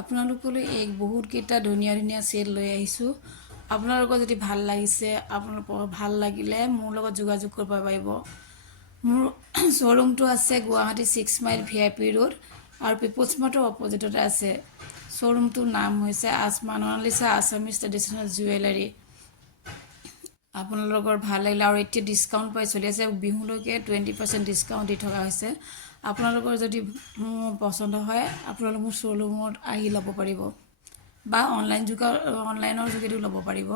আপোনালোকলৈ এক বহুত কেইটা ধুনীয়া ধুনীয়া চেট লৈ আহিছোঁ। আপোনালোকৰ যদি ভাল লাগিছে, আপোনালোকৰ ভাল লাগিলে মোৰ লগত যোগাযোগ কৰিব পাৰিব। মোৰ শ্ব'ৰুমটো আছে গুৱাহাটী 6 মাইল VIP ৰোড আৰু পিপলছ মাৰ্টৰ অপজিটতে আছে। শ্ব'ৰুমটোৰ নাম হৈছে মনালিছা আছামিজ ট্ৰেডিশ্যনেল জুৱেলাৰী। আপোনালোকৰ ভাল লাগিলে আৰু এতিয়া ডিছকাউণ্ট পাই চলি আছে, বিহুলৈকে 20% ডিছকাউণ্ট দি থকা হৈছে। আপোনালোকৰ যদি পচন্দ হয় আপোনালোক মোৰ শ্ব'ৰুমত আহি ল'ব পাৰিব বা অনলাইনৰ যোগেদিও ল'ব পাৰিব।